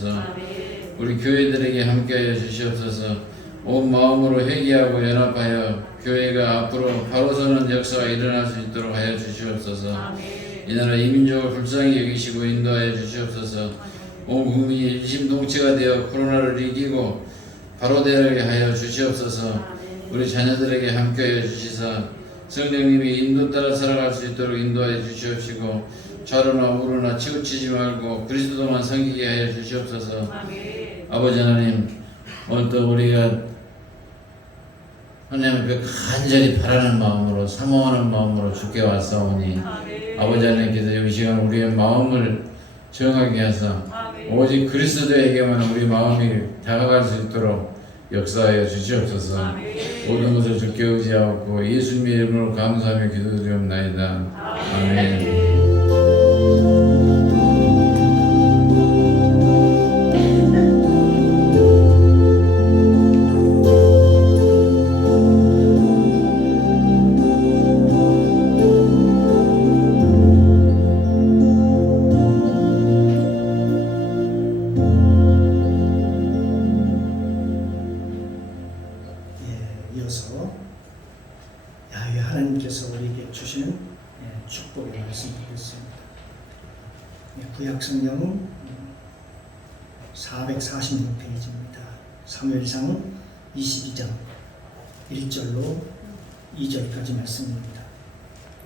주시옵소서. 우리 교회들에게 함께하여 주시옵소서. 온 마음으로 회개하고 연합하여 교회가 앞으로 바로 서는 역사가 일어날 수 있도록 하여 주시옵소서. 이 나라 이민족을 불쌍히 여기시고 인도하여 주시옵소서. 온 국민이 일심동체가 되어 코로나를 이기고 바로 되게 하여 주시옵소서. 우리 자녀들에게 함께하여 주시사 성령님이 인도 따라 살아갈 수 있도록 인도하여 주시옵시고 좌로나 우로나 치우치지 말고 그리스도만 섬기게 하여 주시옵소서. 아버지 하나님, 오늘 또 우리가 하나님 앞에 간절히 바라는 마음으로 사모하는 마음으로 주께 왔사오니 아버지 하나님께서 이 시간 우리의 마음을 정하게 하사 오직 그리스도에게만 우리 마음이 다가갈 수 있도록 역사하여 주시옵소서. 모든 것을 주께 의지하고 예수님의 이름으로 감사하며 기도드리옵나이다. 아멘. 이어서 야훼 하나님께서 우리에게 주시는 축복의 말씀 드리겠습니다. 구약 성경 446페이지입니다. 사무엘상 22장 1절로 2절까지 말씀입니다.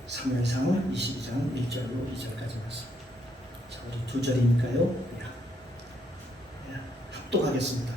사무엘상 22장 1절로 2절까지 말씀. 자, 우리 두 절이니까요. 합독하겠습니다.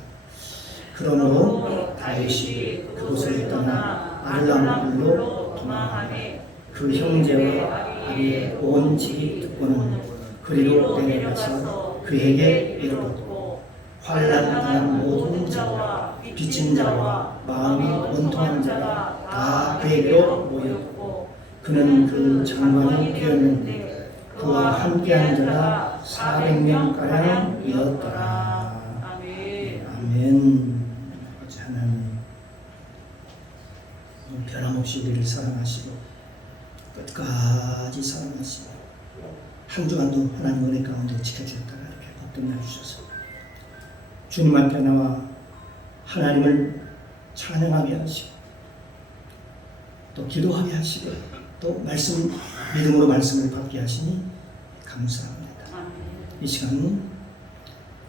그러므로 다윗이 그곳을 떠나 아둘람으로 도망하매 그 형제와 아비의 온 집이 듣고는 그리로 내려가서 그에게 이르렀고 환난당한 모든 자와 빚진 자와 마음이 원통한 자가 다 그에게로 모였고 그는 그 장관이 되었는데 그와 함께한 자가 400명가량이었더라. 아멘. 하나님 변함없이 우리를 사랑하시고 끝까지 사랑하시고 한 주간도 하나님 은혜 가운데 지켜주셨다가 이렇게 거듭나 주셔서 주님 앞에 나와 하나님을 찬양하게 하시고 또 기도하게 하시고 또 말씀 믿음으로 말씀을 받게 하시니 감사합니다. 이 시간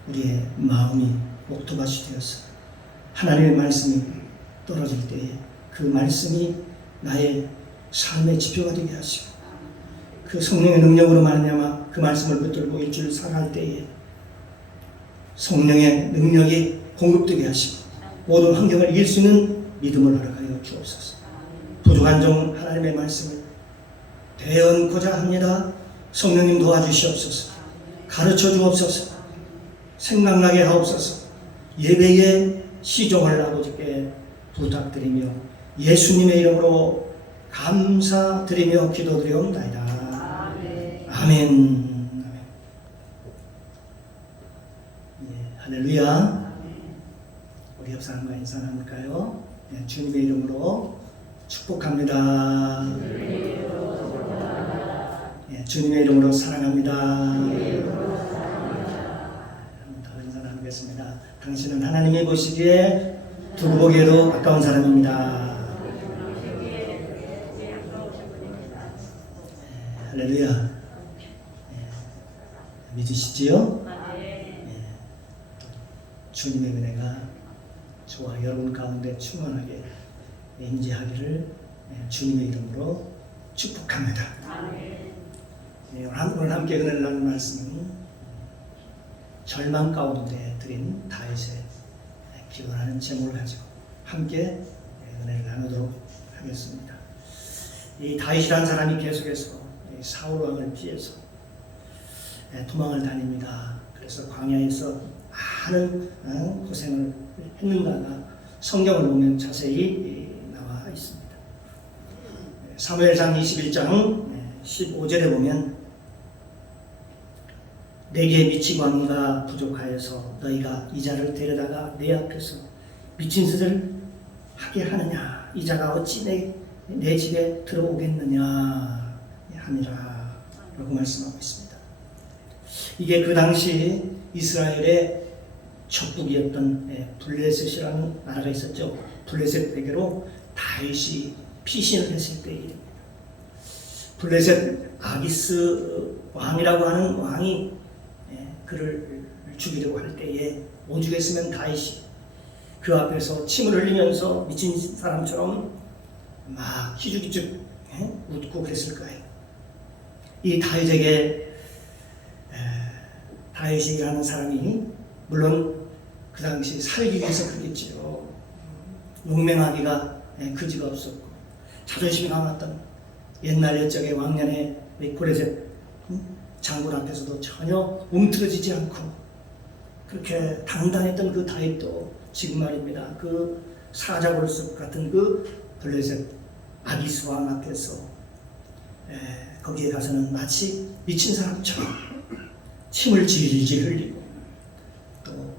우리의 마음이 옥토밭이 되어서 하나님의 말씀이 떨어질 때에 그 말씀이 나의 삶의 지표가 되게 하시고 그 성령의 능력으로 말미암아 그 말씀을 붙들고 일주일 살아갈 때에 성령의 능력이 공급되게 하시고 모든 환경을 이길 수 있는 믿음을 허락하여 주옵소서. 부족한 종 하나님의 말씀을 대언고자 합니다. 성령님 도와주시옵소서. 가르쳐 주옵소서. 생각나게 하옵소서. 예배의 시종을 아버지께 부탁드리며 예수님의 이름으로 감사드리며 기도드리옵나이다. 아멘. 할렐루야. 우리 옆 사람과 인사 나눌까요? 주님의 이름으로 축복합니다. 주님의 이름으로 사랑합니다. 한번 더 인사 나누겠습니다. 당신은 하나님이 보시기에 두고 보기에도 아까운 사람입니다. 할렐루야. 믿으시지요? 주님의 은혜가 저와 여러분 가운데 충만하게 임재하기를 주님의 이름으로 축복합니다. 오늘 함께 은혜를 나눈 말씀은 절망 가운데 드린 다윗의 기도하는 제목을 가지고 함께 은혜를 나누도록 하겠습니다. 이 다윗이라는 사람이 계속해서 사울 왕을 피해서 도망을 다닙니다. 그래서 광야에서 많은 고생을 했는가가 성경을 보면 자세히 나와 있습니다. 사무엘상 21장 15절에 보면 내게 미치고 하니가 부족하여서 너희가 이자를 데려다가 내 앞에서 미친 짓을 하게 하느냐. 이자가 어찌 내 집에 들어오겠느냐 하니라 라고 말씀하고 있습니다. 이게 그 당시 이스라엘의 적국이었던 블레셋이라는 나라가 있었죠. 블레셋에게로 다윗이 피신을 했을 때의 일입니다. 블레셋 아기스 왕이라고 하는 왕이 그를 죽이려고 할 때에 오죽했으면 다윗이 그 앞에서 침을 흘리면서 미친 사람처럼 막 희죽희죽 웃고 그랬을까요? 이 다윗이라는 사람이 물론 그 당시 살기 위해서 그랬지요. 용맹하기가 그지가 없었고 자존심이 강했던 옛날 옛적의 왕년의 블레셋 장군 앞에서도 전혀 움츠러지지 않고 그렇게 당당했던 그 다윗도 지금 말입니다. 그 사자골석 같은 그 블레셋 아기스 왕 앞에서 거기에 가서는 마치 미친 사람처럼 침을 질질 흘리고 또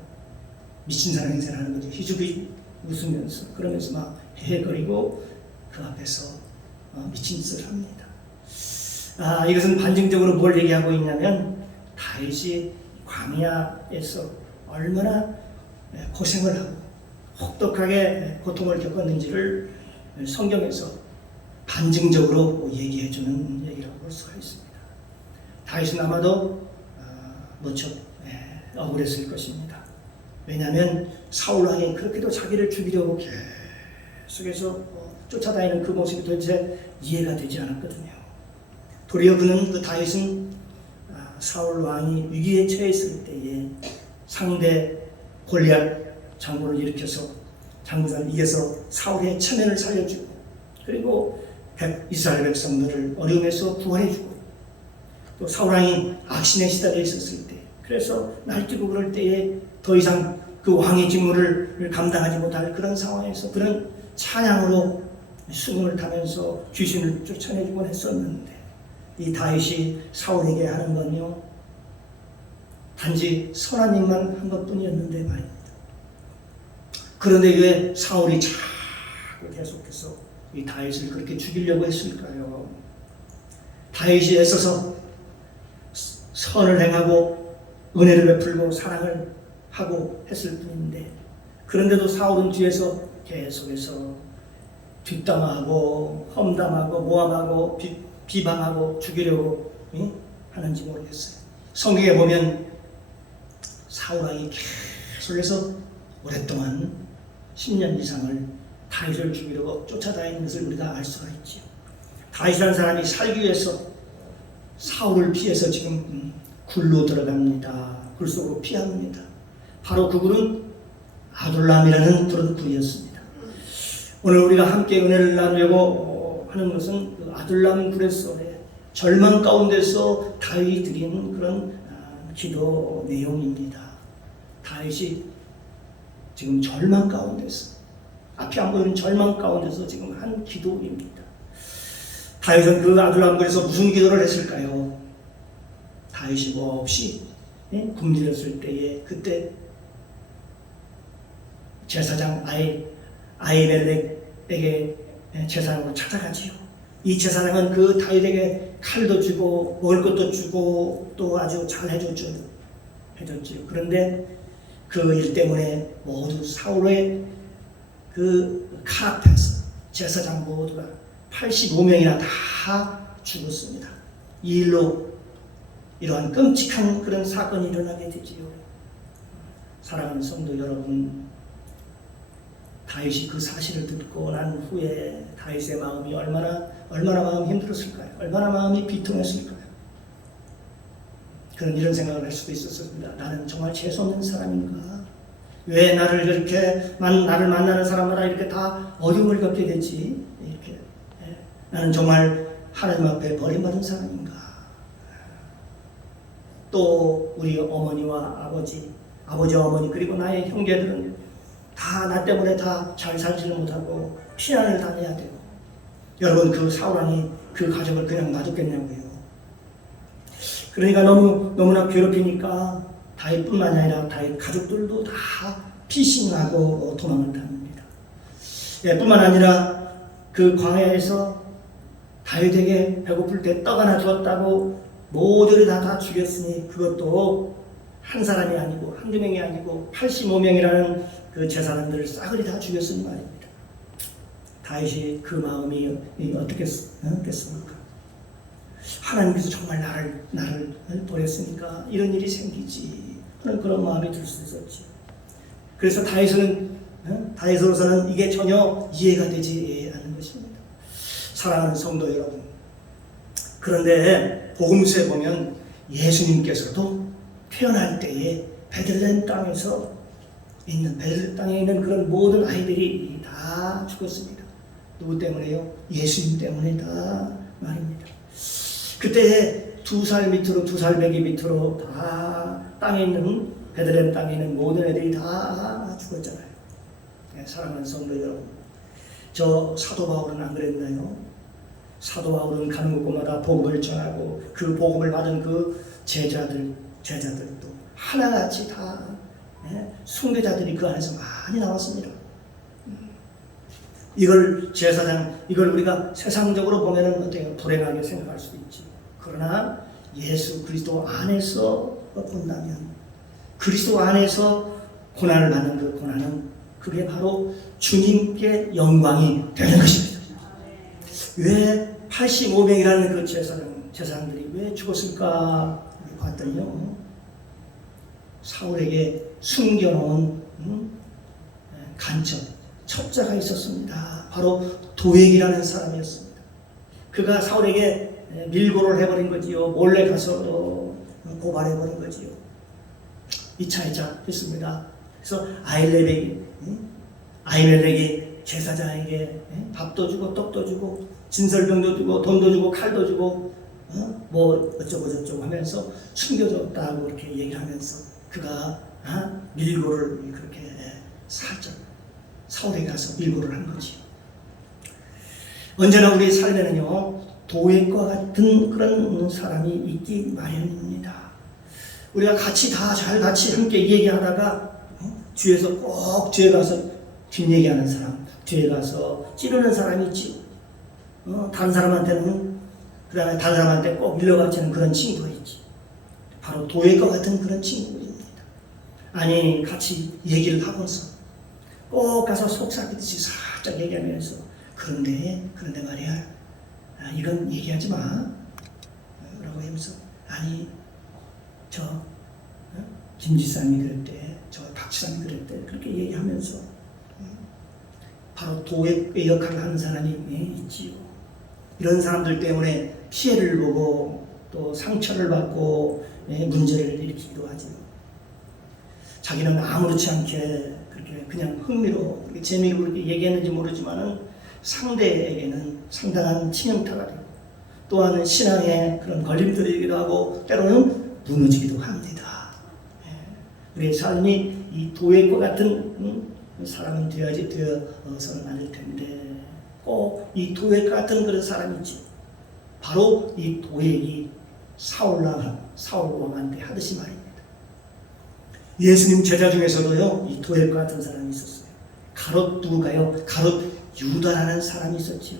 미친 사람 행세를 거죠. 희죽이 웃으면서 그러면서 막 헤헤거리고 그 앞에서 미친 짓을 합니다. 이것은 반증적으로 뭘 얘기하고 있냐면 다윗이 광야에서 얼마나 고생을 하고 혹독하게 고통을 겪었는지를 성경에서 반증적으로 얘기해주는 얘기라고 볼 수가 있습니다. 다윗은 아마도 무척 억울했을 것입니다. 왜냐하면 사울 왕이 그렇게도 자기를 죽이려고 계속해서 쫓아다니는 그 모습이 도대체 이해가 되지 않았거든요. 도리어 그 다윗은 사울 왕이 위기에 처했을 때에 상대 골리앗 장군을 일으켜서 장군을 이겨서 사울의 체면을 살려주고 그리고 이스라엘 백성들을 어려움에서 구원해주고 또 사울 왕이 악신에 시달려 있었을 때 그래서 날뛰고 그럴 때에 더 이상 그 왕의 직무를 감당하지 못할 그런 상황에서 그런 찬양으로 수금을 타면서 귀신을 쫓아내주곤 했었는데 이 다윗이 사울에게 하는 건요 단지 선한 일만 한 것뿐이었는데 말입니다. 그런데 왜 사울이 자꾸 계속해서 이 다윗을 그렇게 죽이려고 했을까요? 다윗이 애써서 선을 행하고 은혜를 베풀고 사랑을 하고 했을 뿐인데 그런데도 사울은 뒤에서 계속해서 뒷담화하고 험담하고 모함하고 비방하고 죽이려고 하는지 모르겠어요. 성경에 보면 사울 왕이 계속해서 오랫동안 10년 이상을 다윗을 죽이려고 쫓아다니는 것을 우리가 알 수가 있지요. 다윗이라는 사람이 살기 위해서 사울을 피해서 지금 굴로 들어갑니다. 굴 속으로 피합니다. 바로 그 굴은 아둘람이라는 그런 굴이었습니다. 오늘 우리가 함께 은혜를 나누려고 하는 것은 그 아둘람 굴에서 절망 가운데서 다윗이 드리는 그런 기도 내용입니다. 다윗이 지금 절망 가운데서 앞이 안 보이는 절망 가운데서 지금 한 기도입니다. 다윗은 그 아둘람 굴에서 무슨 기도를 했을까요? 다윗이 몹시 굶주렸을 때에 그때 제사장 아히멜렉에게 제사장으로 찾아가지요. 이 제사장은 그 다윗에게 칼도 주고 먹을 것도 주고 또 아주 잘 해줬지요. 그런데 그 일 때문에 모두 사울의 그 칼 앞에서 제사장 모두가 85명이나 다 죽었습니다. 이 일로 이러한 끔찍한 그런 사건이 일어나게 되지요. 사랑하는 성도 여러분, 다윗이 그 사실을 듣고 난 후에 다윗의 마음이 얼마나 마음이 힘들었을까요? 얼마나 마음이 비통했을까요? 그런 이런 생각을 할 수도 있었습니다. 나는 정말 재수없는 사람인가? 왜 나를 이렇게 나를 만나는 사람마다 이렇게 다 어려움을 겪게 되지? 이렇게 나는 정말 하나님 앞에 버림받은 사람인가? 또 우리 어머니와 아버지 어머니 그리고 나의 형제들은 다 나 때문에 다 잘 살지를 못하고 피난을 다녀야 되고 여러분 그 사울 왕이 그 가족을 그냥 놔뒀겠냐고요. 그러니까 너무나 괴롭히니까 다윗뿐만 아니라 다윗 가족들도 다 피신하고 도망을 다닙니다. 뿐만 아니라 그 광야에서 다윗에게 배고플 때 떡 하나 주었다고 모조리 다 죽였으니 그것도 한 사람이 아니고 한두 명이 아니고 85명이라는 그 제사장들을 싸그리 다 죽였으니 말입니다. 다윗이 그 마음이 어떻겠습니까? 하나님께서 정말 나를 버렸으니까 이런 일이 생기지 하는 그런 마음이 들 수 있었지. 그래서 다윗으로서는 이게 전혀 이해가 되지 않는 것입니다. 사랑하는 성도 여러분, 그런데 복음서에 보면 예수님께서도 태어날 때에 베들레헴 땅에서 베들레헴 땅에 있는 그런 모든 아이들이 다 죽었습니다. 누구 때문에요? 예수님 때문이다 말입니다. 그때 2살 밑으로 2살 배기 밑으로 다 땅에 있는 베들레헴 땅에 있는 모든 애들이 다 죽었잖아요. 네, 사랑하는 성도 여러분, 저 사도 바울은 안 그랬나요? 사도 바울은 가는 곳마다 복음을 전하고 그 복음을 받은 그 제자들도 하나같이 다 순교자들이 그 안에서 많이 나왔습니다. 이걸 우리가 세상적으로 보면은 어때요? 불행하게 생각할 수도 있지. 그러나 예수 그리스도 안에서 본다면, 그리스도 안에서 고난을 받는 그 고난은 그게 바로 주님께 영광이 되는 것입니다. 왜 85명이라는 그 제사장들이 왜 죽었을까 봤더니요, 사울에게 숨겨놓은 첩자가 있었습니다. 바로 도액이라는 사람이었습니다. 그가 사울에게 밀고를 해버린 거지요. 몰래 가서 고발해버린 거지요. 2차이자 했습니다. 그래서 아히멜렉이 제사장에게 밥도 주고 떡도 주고 진설병도 주고 돈도 주고 칼도 주고 뭐 어쩌고 저쩌고 하면서 숨겨줬다고 이렇게 얘기를 하면서 그가 밀고를 그렇게 살짝 사울에 가서 밀고를 한 거지. 언제나 우리 삶에는요, 도액과 같은 그런 사람이 있기 마련입니다. 우리가 같이 함께 얘기하다가 뒤에서 꼭 뒤에 가서 뒷얘기하는 사람, 뒤에 가서 찌르는 사람이 있지. 다른 사람한테는, 그 다음에 다른 사람한테 꼭 밀려가지는 그런 친구가 있지. 바로 도액과 같은 그런 친구입니다. 아니, 같이 얘기를 하면서 꼭 가서 속삭이듯이 살짝 얘기하면서 그런데 말이야, 이건 얘기하지 마 라고 하면서, 아니 김지삼이 그럴 때, 박지삼이 그럴 때 그렇게 얘기하면서 바로 도액의 역할을 하는 사람이 있지요. 이런 사람들 때문에 피해를 보고 또 상처를 받고 문제를 일으키기도 하지요. 자기는 아무렇지 않게 그렇게 그냥 흥미로 재미로 그렇게 얘기했는지 모르지만은 상대에게는 상당한 치명타가 되고 또한 신앙의 그런 걸림돌이기도 하고 때로는 무너지기도 합니다. 우리의 삶이 이 도액과 같은 사람은 되어서는 안 될 텐데 꼭 이 도액과 같은 그런 사람이 있지. 바로 이 도액이 사울 왕한테 하듯이 말입니다. 예수님 제자 중에서도요, 이 도액과 같은 사람이 있었어요. 가롯 누구가요? 가롯 유다라는 사람이 있었지요.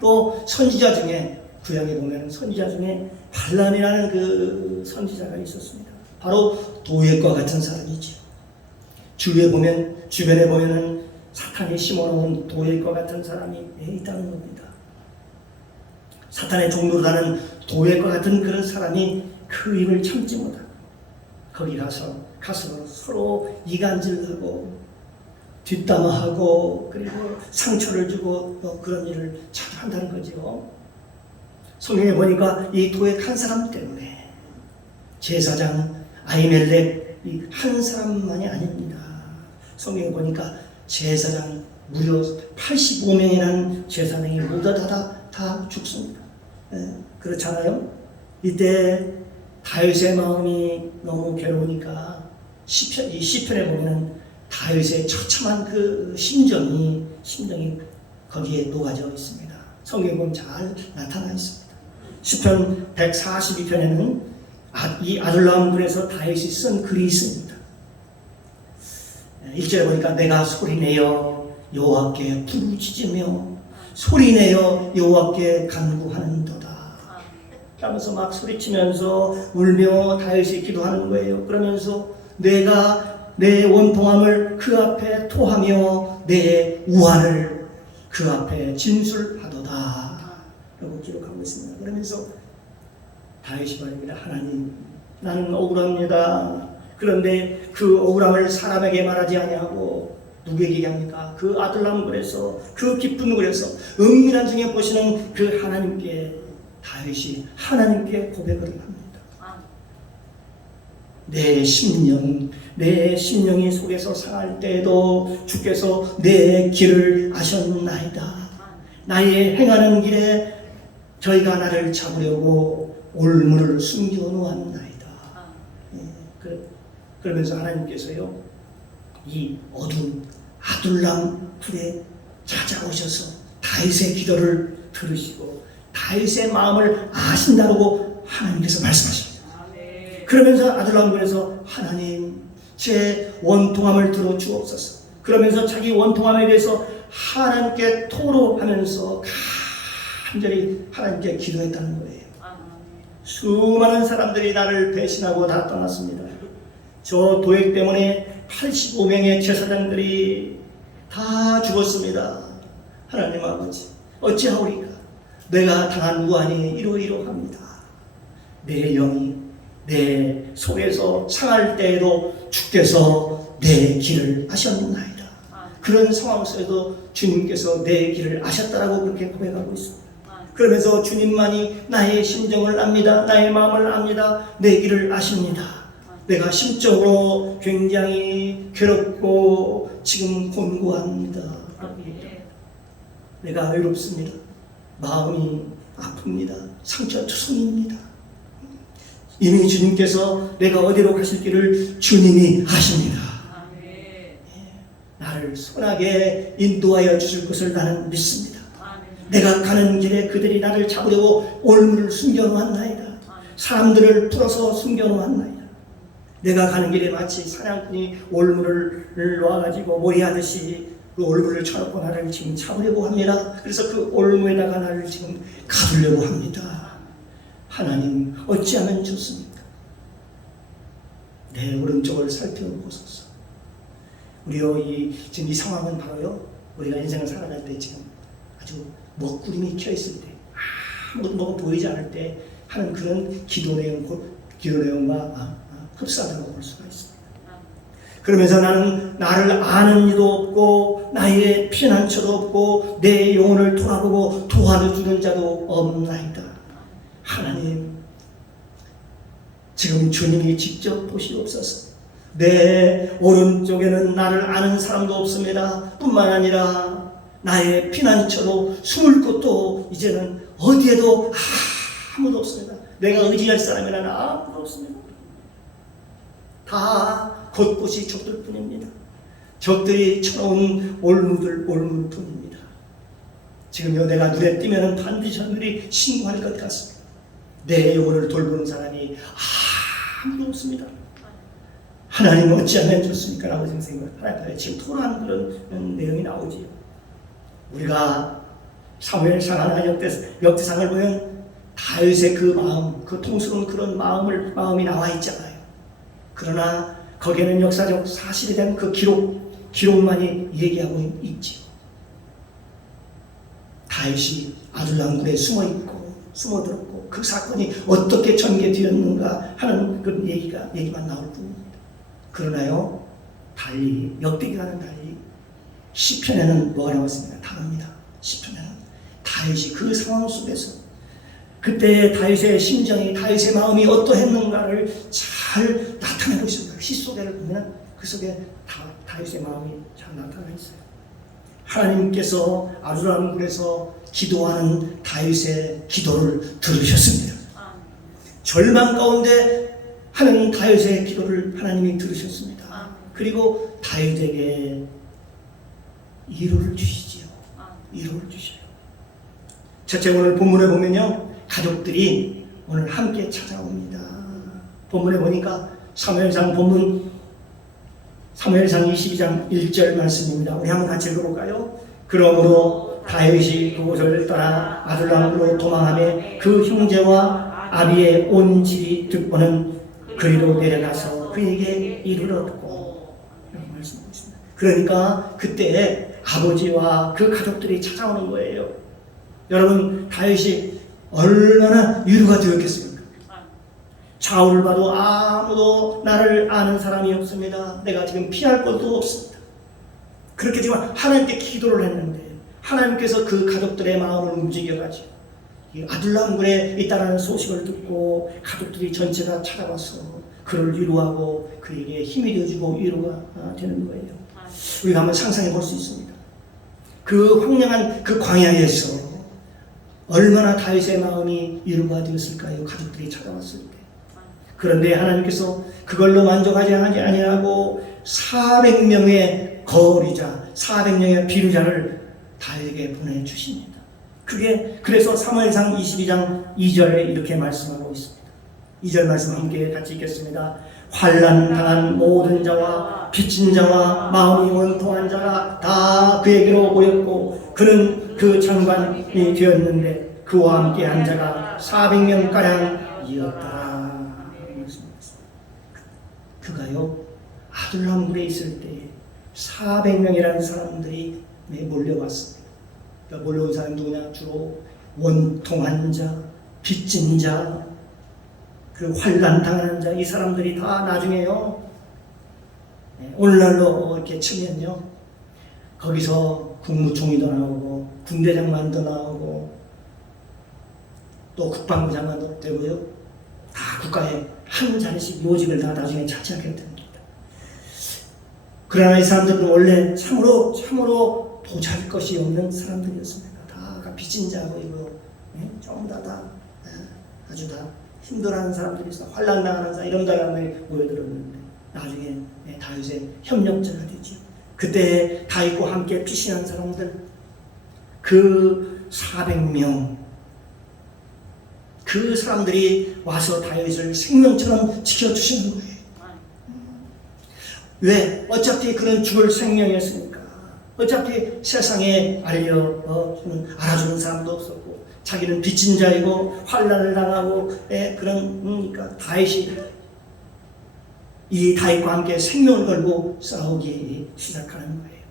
또 선지자 중에, 구약에 보면 선지자 중에 발람이라는 그 선지자가 있었습니다. 바로 도액과 같은 사람이지요. 주변에 보면은 사탄이 심어놓은 도액과 같은 사람이 있다는 겁니다. 사탄의 종로로 가는 도액과 같은 그런 사람이 그 입을 참지 못하고 거기 가서 서로 이간질하고 뒷담화하고 그리고 상처를 주고 그런 일을 자주 한다는 거죠. 성경에 보니까 이 도액 한 사람 때문에 제사장 아히멜렉 이 한 사람만이 아닙니다. 성경에 보니까 제사장 무려 85명이라는 제사장이 모두 다 죽습니다. 그렇잖아요. 이때 다윗의 마음이 너무 괴로우니까 이 시편에 보면 다윗의 처참한 그 심정이 거기에 녹아져 있습니다. 성경에 보면 잘 나타나 있습니다. 시편 142편에는 이 아둘람 굴에서 다윗이 쓴 글이 있습니다. 1절에 보니까 내가 소리내어 여호와께 부르짖으며 소리내어 여호와께 간구하는도다. 하면서 막 소리치면서 울며 다윗이 기도하는 거예요. 그러면서 내가 내 원통함을 그 앞에 토하며 내 우환을 그 앞에 진술하도다 라고 기록하고 있습니다. 그러면서 다윗이 말합니다. 하나님, 나는 억울합니다. 그런데 그 억울함을 사람에게 말하지 아니하고 누구에게 얘기합니까? 그 아둘람굴에서, 그 깊은 굴에서 은밀한 중에 보시는 그 하나님께 다윗이 하나님께 고백을 합니다. 내 심령이 속에서 상할 때에도 주께서 내 길을 아셨나이다. 나의 행하는 길에 저희가 나를 잡으려고 올무를 숨겨 놓았나이다. 그러면서 하나님께서요, 이 어두운 아둘람 굴에 찾아오셔서 다윗의 기도를 들으시고 다윗의 마음을 아신다고 하나님께서 말씀하십니다. 그러면서 아둘람 굴에서 하나님, 제 원통함을 들어 주옵소서. 그러면서 자기 원통함에 대해서 하나님께 토로하면서 간절히 하나님께 기도했다는 거예요. 수많은 사람들이 나를 배신하고 다 떠났습니다. 저 도액 때문에 85명의 제사장들이 다 죽었습니다. 하나님 아버지, 어찌하오리까? 내가 당한 우환이 이러이러합니다. 내 영이 내 속에서 상할 때에도 주께서 내 길을 아셨나이다. 그런 상황 속에도 주님께서 내 길을 아셨다라고 그렇게 고백하고 있습니다. 그러면서 주님만이 나의 심정을 압니다. 나의 마음을 압니다. 내 길을 아십니다. 내가 심적으로 굉장히 괴롭고 지금 곤고합니다. 내가 외롭습니다. 마음이 아픕니다. 상처투성입니다. 이미 주님께서 내가 어디로 가실 길을 주님이 아십니다. 나를 선하게 인도하여 주실 것을 나는 믿습니다. 내가 가는 길에 그들이 나를 잡으려고 올무를 숨겨놓았나이다. 사람들을 풀어서 숨겨놓았나이다. 내가 가는 길에 마치 사냥꾼이 올무를 놓아가지고 모리하듯이 그 올무를 쳐놓고 나를 지금 잡으려고 합니다. 그래서 그 올무에다가 나를 지금 가두려고 합니다. 하나님, 어찌하면 좋습니까? 내 오른쪽을 살펴보소서. 우리의 지금 이 상황은 바로요, 우리가 인생을 살아갈 때 지금 아주 먹구름이 켜있을 때, 아무것도 뭐가 보이지 않을 때 하는 그런 기도 내용과 흡사하다고 볼 수가 있습니다. 그러면서 나는 나를 아는 이도 없고 나의 피난처도 없고 내 영혼을 돌아보고 도와주는 자도 없나이다. 하나님, 지금 주님이 직접 보시옵소서. 내 오른쪽에는 나를 아는 사람도 없습니다. 뿐만 아니라 나의 피난처도 숨을 곳도 이제는 어디에도 아무도 없습니다. 내가 의지할 사람이라는 아무도 없습니다. 다 곳곳이 적들 뿐입니다. 적들이 쳐놓은 올무들 뿐입니다. 지금요, 내가 눈에 띄면 반드시 하늘이 신고할 것 같습니다. 내 영혼을 돌보는 사람이 아무도 없습니다. 하나님 어찌하면 좋습니까? 라고 생각. 하나님 지금 토로하는 그런 내용이 나오지요. 우리가 사무엘상 하나 역대상을 보면 다윗의 그 마음, 그 통스러운 그런 마음이 나와 있잖아요. 그러나 거기에는 역사적 사실에 대한 그 기록만이 얘기하고 있지요. 다윗이 아둘람굴에 숨어들었고 그 사건이 어떻게 전개되었는가 하는 그런 얘기만 나올 뿐입니다. 그러나요, 달리 역대기와는 달리 시편에는 뭐가 나왔습니까? 다릅니다. 시편에는 다윗이 그 상황 속에서 그때 다윗의 심정이, 다윗의 마음이 어떠했는가를 잘 나타내고 있습니다. 시 속에를 보면 그 속에 다윗의 마음이 잘 나타나 있어요. 하나님께서 아둘람굴에서 기도하는 다윗의 기도를 들으셨습니다. 절망 가운데 하는 다윗의 기도를 하나님이 들으셨습니다. 그리고 다윗에게 위로를 주시지요. 위로를 주셔요. 첫째, 오늘 본문에 보면요, 가족들이 오늘 함께 찾아옵니다. 본문에 보니까 사무엘상 22장 1절 말씀입니다. 우리 한번 같이 읽어볼까요? 그러므로 다윗이 그곳을 떠나 아둘람으로 도망하며 그 형제와 아비의 온 질이 듣고는 그리로 내려가서 그에게 이르렀고 라고 말씀하고 있습니다. 그러니까 그때 아버지와 그 가족들이 찾아오는 거예요. 여러분, 다윗이 얼마나 위로가 되었겠습니까? 좌우를 봐도 아무도 나를 아는 사람이 없습니다. 내가 지금 피할 곳도 없습니다. 그렇게 지금 하나님께 기도를 했는데 하나님께서 그 가족들의 마음을 움직여가지고 아둘람굴에 있다는 소식을 듣고 가족들이 전체 다 찾아와서 그를 위로하고 그에게 힘이 되어주고 위로가 되는 거예요. 우리가 한번 상상해 볼 수 있습니다. 그 황량한 그 광야에서 얼마나 다윗의 마음이 위로가 되었을까요? 가족들이 찾아왔을 때. 그런데 하나님께서 그걸로 만족하지 아니하고 400명의 거리자, 400명의 비루자를 다윗에게 보내주십니다. 그게 그래서 사무엘상 22장 2절에 이렇게 말씀하고 있습니다. 2절 말씀 함께 같이 읽겠습니다. 환난 당한 모든 자와 빚진 자와 마음이 원통한 자가 다 그에게로 모였고 그는 그 장관이 되었는데 그와 함께 한 자가 400명가량이었더라. 그가요 아둘람굴에 있을 때 400명이라는 사람들이 몰려왔습니다. 그러니까 몰려온 사람이 누구냐? 주로 원통한 자, 빚진 자, 그 환난 당하는 자, 이 사람들이 다 나중에요. 오늘날로 이렇게 치면요, 거기서 국무총리도 나오고 군대 장관도 나오고 또 국방부 장관도 되고요. 다 국가의 한 자리씩 요직을 다 나중에 차지하게 됩니다. 그러나 이 사람들은 원래 참으로 보잘 것이 없는 사람들이었습니다. 다 빚진 자고이고요. 전부 다 아주 다 힘들어하는 사람들이 있어. 환난당하는 사람 이런 사람이 모여들었는데 나중에 다윗의 협력자가 되죠. 그때 다윗과 함께 피신한 사람들 그 400명 그 사람들이 와서 다윗을 생명처럼 지켜주시는 거예요. 왜? 어차피 그런 죽을 생명이었으니까. 어차피 세상에 알아주는 사람도 없었고 자기는 빚진 자이고 환난을 당하고 그러니까 다윗이 이 다윗과 함께 생명을 걸고 싸우기 시작하는 거예요.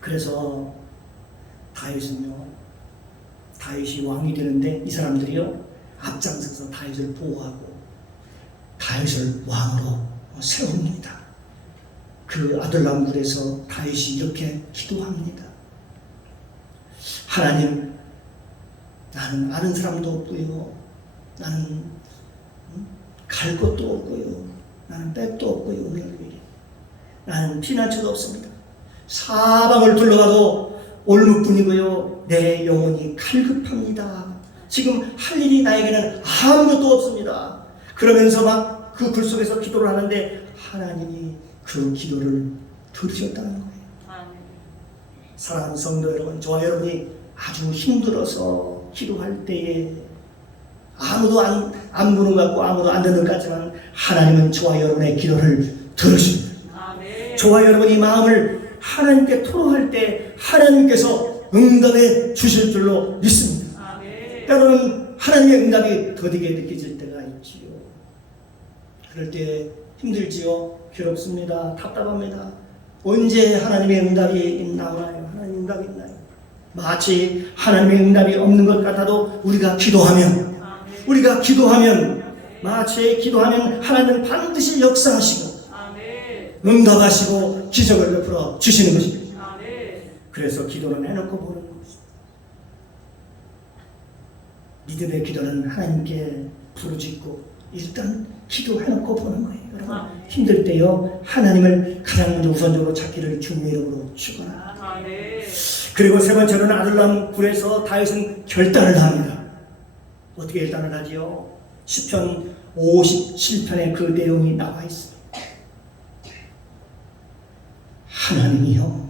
그래서 다윗이 왕이 되는데 이 사람들이요 앞장서서 다윗을 보호하고 다윗을 왕으로 세웁니다. 그 아둘람굴에서 다윗이 이렇게 기도합니다. 하나님, 나는 아는 사람도 없고요, 나는 갈 곳도 없고요, 나는 백도 없고요, 나는 피난처도 없습니다. 사방을 둘러가도 올무뿐이고요, 내 영혼이 갈급합니다. 지금 할 일이 나에게는 아무것도 없습니다. 그러면서 막 그 글 속에서 기도를 하는데 하나님이 그 기도를 들으셨다는 거예요. 사랑하는 성도 여러분, 저와 여러분이 아주 힘들어서 기도할 때에 아무도 안 부는 것 같고 아무도 안 듣는 것 같지만 하나님은 저와 여러분의 기도를 들으십니다. 저와 여러분이 마음을 하나님께 토로할 때 하나님께서 응답해 주실 줄로 믿습니다. 때로는 하나님의 응답이 더디게 느껴질 때가 있지요. 그럴 때 힘들지요. 괴롭습니다. 답답합니다. 언제 하나님의 응답이 나오나요? 하나님의 응답이 있나요? 마치 하나님의 응답이 없는 것 같아도 우리가 기도하면 마치 기도하면 하나님은 반드시 역사하시고 응답하시고 기적을 베풀어 주시는 것입니다. 그래서 기도는 해놓고 보는 것입니다. 믿음의 기도는 하나님께 부르짖고 일단 기도해놓고 보는 거예요. 여러분 힘들 때요 하나님을 가장 먼저 우선적으로 찾기를 주님의 이름으로 축원합니다. 그리고 세 번째로는 아둘람굴에서 다윗은 결단을 합니다. 어떻게 결단을 하지요? 시편 57편에 그 내용이 나와 있습니다. 하나님이여,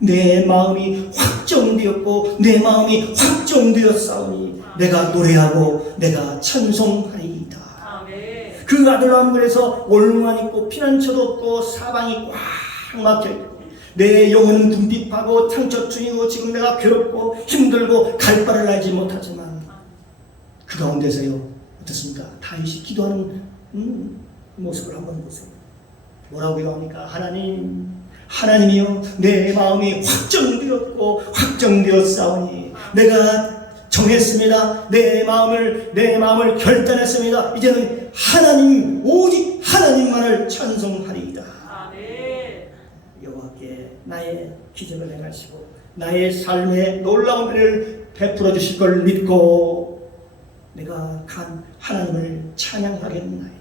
내 마음이 확정되었고 내 마음이 확정되었사오니 내가 노래하고 내가 찬송하리이다. 그 아둘람굴에서 올무만 있고 피난처도 없고 사방이 꽉 막혀있고 내 영혼은 궁핍하고 상처 중이고 지금 내가 괴롭고 힘들고 갈 바를 알지 못하지만 그 가운데서요 어떻습니까? 다윗이 기도하는 모습을 한번 보세요. 뭐라고 기도합니까? 하나님이여 내 마음이 확정되었사오니 내가 정했습니다. 내 마음을 결단했습니다. 이제는 오직 하나님만을 찬송하리이다. 여호와께 나의 기적을 행하시고 나의 삶에 놀라운 은혜를 베풀어 주실 걸 믿고 내가 하나님을 찬양하겠나이다.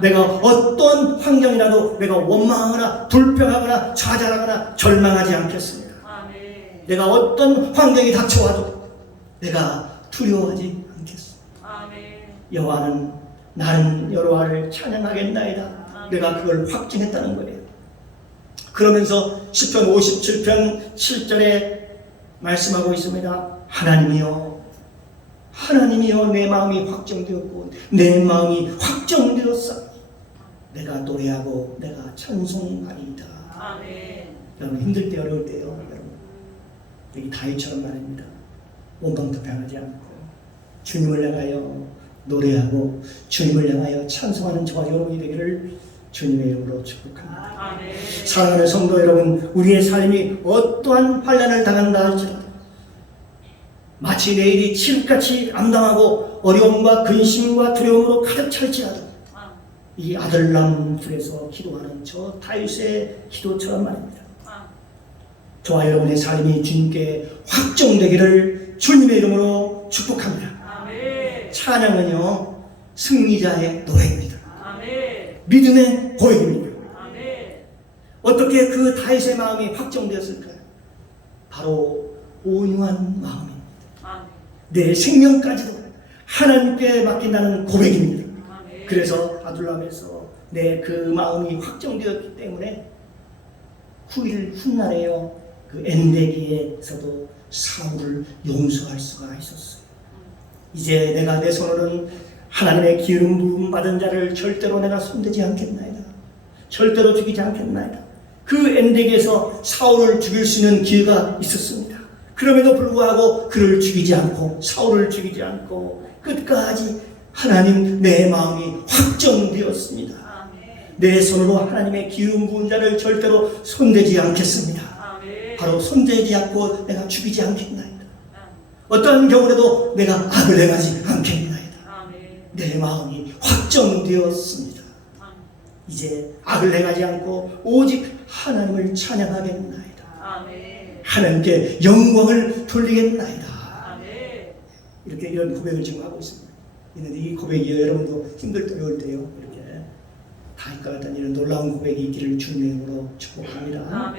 내가 어떤 환경이라도 내가 원망하거나 불평하거나 좌절하거나 절망하지 않겠습니다. 내가 어떤 환경이 닥쳐와도 내가 두려워하지 않겠습니다. 여호와는 나는 여호와를 찬양하겠나이다. 내가 그걸 확증했다는 거예요. 그러면서 시편 57편 7절에 말씀하고 있습니다. 하나님이여 내 마음이 확정되었고 내 마음이 확정되었사니 내가 노래하고 내가 찬송하리이다. 여러분 힘들 때 어려울 때요 여러분 여기 다윗처럼 말입니다. 원방투평하지 않고 주님을 향하여 노래하고 주님을 향하여 찬송하는 저와 여러분이 되기를 주님의 이름으로 축복합니다. 사랑하는 성도 여러분, 우리의 삶이 어떠한 환난을 당한다 할지라도 마치 내일이 칠흑같이 암담하고 어려움과 근심과 두려움으로 가득 찰지라도 이 아들남 중에서 기도하는 저 다윗의 기도처럼 말입니다. 저와 여러분의 삶이 주님께 확정되기를 주님의 이름으로 축복합니다. 찬양은요 승리자의 노래입니다. 믿음의 고백입니다. 어떻게 그 다윗의 마음이 확정되었을까요? 바로 온유한 마음입니다. 내 생명까지도 하나님께 맡긴다는 고백입니다. 그래서 아둘람에서 내 그 마음이 확정되었기 때문에 후일 훗날에요 그 엔데기에서도 사울을 용서할 수가 있었어요. 이제 내가 내 손으로는 하나님의 기름 부음 받은 자를 절대로 내가 손대지 않겠나이다. 절대로 죽이지 않겠나이다. 그 엔데기에서 사울을 죽일 수 있는 기회가 있었습니다. 그럼에도 불구하고 그를 죽이지 않고 사울을 죽이지 않고 끝까지 하나님 내 마음이 확정되었습니다. 내 손으로 하나님의 기름 부은 자를 절대로 손대지 않겠습니다. 바로 손대지 않고 내가 죽이지 않겠나이다. 어떠한 경우라도 내가 악을 행하지 않겠나이다. 내 마음이 확정되었습니다. 이제 악을 행하지 않고 오직 하나님을 찬양하겠나이다. 하나님께 영광을 돌리겠나이다. 이렇게 이런 고백을 지금 하고 있습니다. 있는데 이 고백이 여러분도 힘들 때 어려울 때요 이렇게 다윗과 같은 이런 놀라운 고백이 있기를 주님의 이름으로 축복합니다.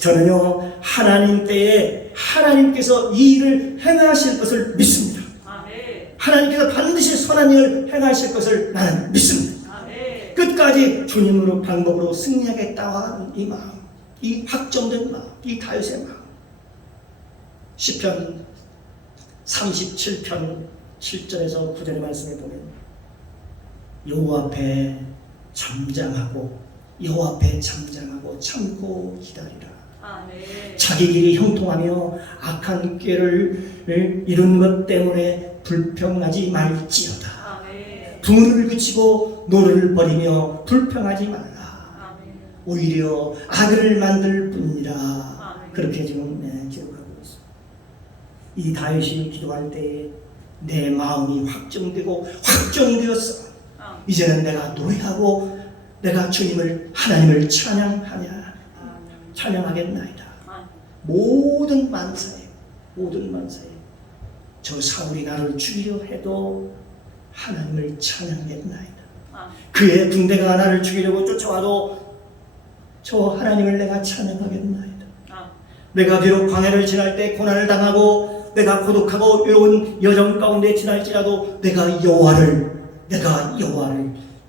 저는요 하나님 때에 하나님께서 이 일을 행하실 것을 믿습니다. 하나님께서 반드시 선한 일을 행하실 것을 나는 믿습니다. 끝까지 주님으로 방법으로 승리하겠다고 하는 이 마음, 이 확정된 마음, 이 다윗의 마음. 시편 37편 7절에서 9절의 말씀에 보면 여호와 앞에 잠잠하고 참고 기다리라. 자기 길이 형통하며 악한 꾀를 이룬 것 때문에 불평하지 말지어다. 분을 그치고 노를 버리며 불평하지 말라. 오히려 악을 만들 뿐이라. 그렇게 지금 기록하고 있습니다. 이 다윗이 기도할 때에 내 마음이 확정되고 확정되었어. 이제는 내가 노래하고 내가 하나님을 찬양하겠나이다. 모든 만사에 저 사울이 나를 죽이려 해도 하나님을 찬양하겠나이다. 그의 군대가 나를 죽이려고 쫓아와도 저 하나님을 내가 찬양하겠나이다. 내가 비록 광야를 지날 때 고난을 당하고 내가 고독하고 외로운 여정 가운데 지날지라도 내가 여호와를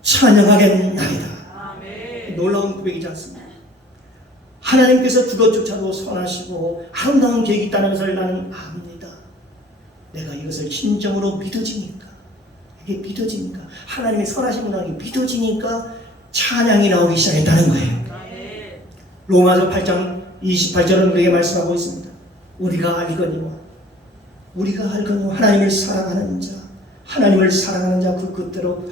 찬양하겠나이다. 놀라운 고백이지 않습니까? 하나님께서 그것조차도 선하시고 아름다운 계획이 있다는 것을 나는 압니다. 내가 이것을 진정으로 믿어지니까, 이게 믿어지니까, 하나님의 선하신 분이 믿어지니까 찬양이 나오기 시작했다는 거예요. 로마서 8장 28절은 우리에게 말씀하고 있습니다. 우리가 알거니와 하나님을 사랑하는 자, 하나님을 사랑하는 자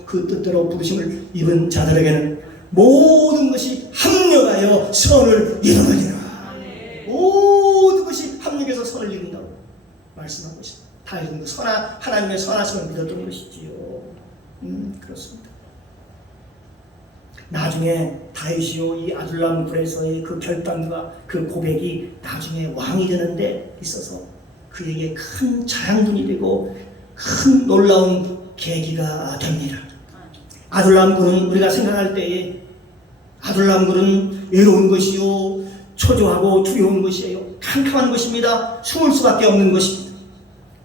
그 뜻대로 부르심을 입은 자들에게는 모든 것이 합력하여 선을 이루느니라. 모든 것이 합력해서 선을 이룬다고 말씀한 것입니다. 다윗은 그 하나님의 선하심을 믿었던 것이지요. 그렇습니다. 나중에 다윗이요 이 아둘람 굴에서의 그 결단과 그 고백이 나중에 왕이 되는 데 있어서 그에게 큰 자양분이 되고 큰 놀라운 계기가 됩니다. 아둘람 굴은 우리가 생각할 때에 아둘람 굴은 외로운 것이요 초조하고 두려운 것이에요. 캄캄한 것입니다. 숨을 수밖에 없는 것입니다.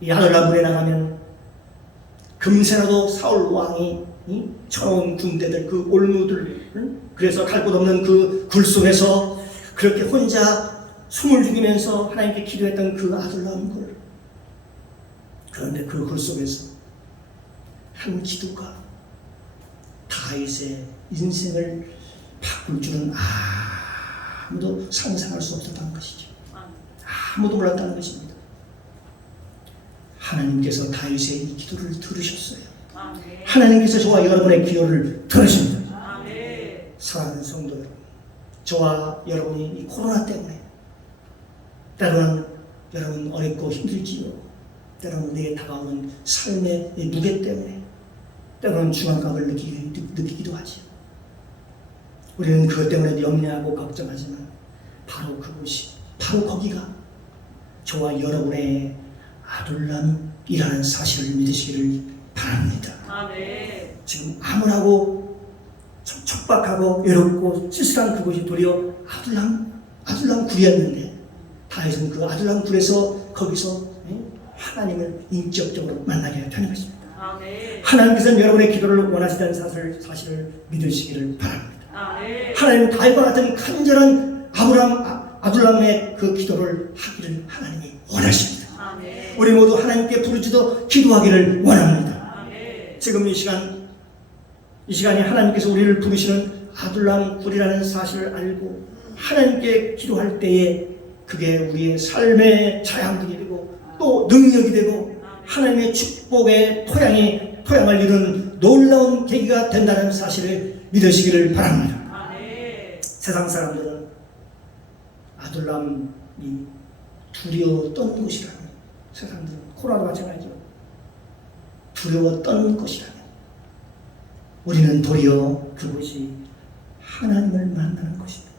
이 아둘람 굴에 나가면 금세라도 사울 왕이 쳐놓은 군대들 그 올무들 그래서 갈 곳 없는 그 굴 속에서 그렇게 혼자 숨을 죽이면서 하나님께 기도했던 그 아둘람 굴. 그런데 그 굴 속에서 한 기도가 다윗의 인생을 바꿀 줄은 아무도 상상할 수 없었다는 것이죠. 아무도 몰랐다는 것입니다. 하나님께서 다윗의 이 기도를 들으셨어요. 하나님께서 저와 여러분의 기도를 들으십니다. 사랑하는 성도 여러분, 저와 여러분이 이 코로나 때문에 때로는 여러분 어렵고 힘들지요. 때로는 내게 다가오는 삶의 무게 때문에 때로는 중압감을 느끼기도 하지요. 우리는 그것 때문에 염려하고 걱정하지만 바로 그곳이 바로 거기가 저와 여러분의 아둘람이라는 사실을 믿으시기를 바랍니다. 지금 암울하고 척박하고 외롭고 쓸쓸한 그곳이 도리어 아둘람 굴이었는데 다윗은 그 아둘람 굴에서 거기서 하나님을 인격적으로 만나게 되는 것입니다. 하나님께서는 여러분의 기도를 원하시다는 사실을 믿으시기를 바랍니다. 하나님은 다윗과 같은 간절한 아둘람의 그 기도를 하기를 하나님이 원하십니다. 우리 모두 하나님께 부르짖어 기도하기를 원합니다. 지금 이 시간에 하나님께서 우리를 부르시는 아둘람 굴이라는 사실을 알고 하나님께 기도할 때에 그게 우리의 삶의 자양분이 되고 또 능력이 되고 하나님의 축복의 토양을 이루는 놀라운 계기가 된다는 사실을 믿으시기를 바랍니다. 세상 사람들은 아둘람이 두려워 떤 곳이라면 세상들은 코로나도 마찬가지죠. 두려워 떤 곳이라면 우리는 도리어 그곳이 하나님을 만나는 곳입니다.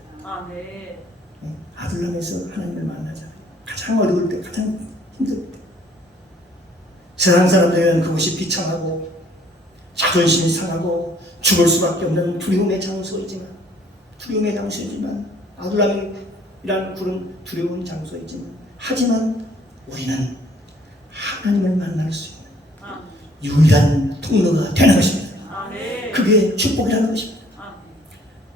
아둘람에서 하나님을 만나잖아요. 가장 어려울 때, 가장 힘들 때. 세상 사람들은 그곳이 비참하고 자존심이 상하고 죽을 수밖에 없는 두려움의 장소이지만 아둘람이라는 굴은 두려운 장소이지만 하지만 우리는 하나님을 만날 수 있는 유일한 통로가 되는 것입니다. 그게 축복이라는 것입니다.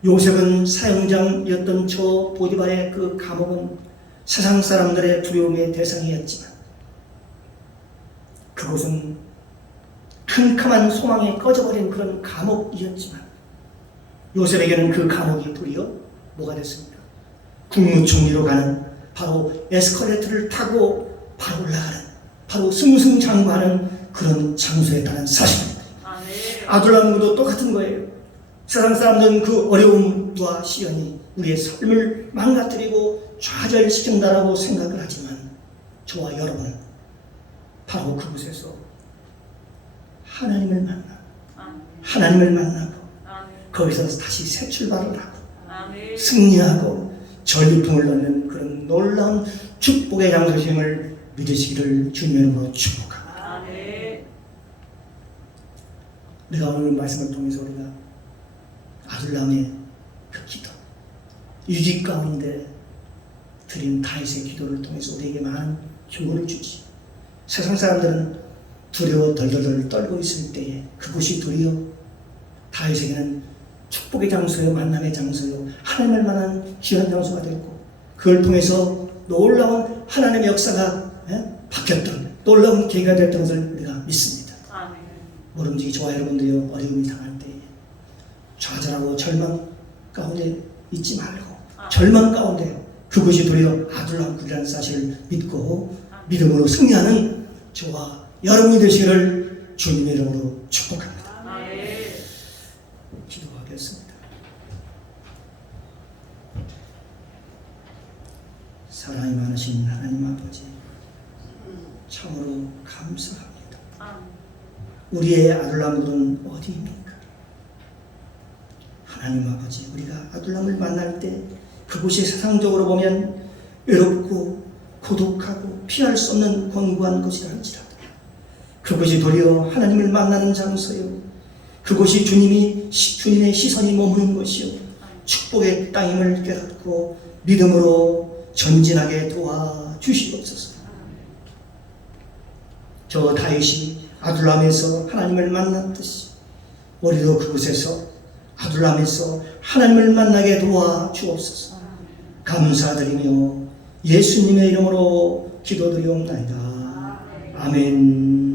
요셉은 사형장이었던 저 보디발의 그 감옥은 세상 사람들의 두려움의 대상이었지만 그곳은 캄캄한 소망이 꺼져버린 그런 감옥이었지만 요셉에게는 그 감옥이 도리어 뭐가 됐습니까? 국무총리로 가는 바로 에스컬레이터를 타고 바로 올라가는 바로 승승장구하는 그런 장소였다는 사실입니다. 아둘람도 똑같은 거예요. 세상 사람들은 그 어려움과 시련이 우리의 삶을 망가뜨리고 좌절시킨다라고 생각을 하지만 저와 여러분은 바로 그곳에서 하나님을 만나고 거기서 다시 새 출발을 하고 승리하고 전리품을 얻는 그런 놀라운 축복의 장소심을 믿으시기를 주님으로 축복합니다. 내가 오늘 말씀을 통해서 우리가 아둘람의 그 기도, 유지 가운데 드린 다윗의 기도를 통해서 우리에게 많은 교훈을 주지. 세상 사람들은 두려워 덜덜덜 떨고 있을 때에 그곳이 도리어 다윗에게는 축복의 장소요, 만남의 장소요, 하나님을 만한 귀한 장소가 됐고 그걸 통해서 놀라운 하나님의 역사가 바뀌었던 놀라운 계기가 됐던 것을 우리가 믿습니다. 모름지기 저와 여러분들요 어려움이 당할 때에 좌절하고 절망 가운데 있지 말고 절망 가운데 그것이 도리어 아둘람 굴이라는 사실을 믿고 믿음으로 승리하는 저와 여러분이 되시기를 주님의 이름으로 축복합니다. 기도하겠습니다. 사랑이 많으신 하나님 아버지, 참으로 감사합니다. 우리의 아둘람들은 어디입니까? 하나님 아버지, 우리가 아둘람을 만날 때 그곳이 세상적으로 보면 외롭고 고독하고 피할 수 없는 권고한 곳이라 할지라도 그곳이 도리어 하나님을 만나는 장소요, 그곳이 주님의 시선이 머무는 곳이요 축복의 땅임을 깨닫고 믿음으로 전진하게 도와주시옵소서. 저 다윗이 아둘람에서 하나님을 만났듯이 우리도 그곳에서 아둘람에서 하나님을 만나게 도와주옵소서. 감사드리며 예수님의 이름으로 기도드리옵나이다. 아멘.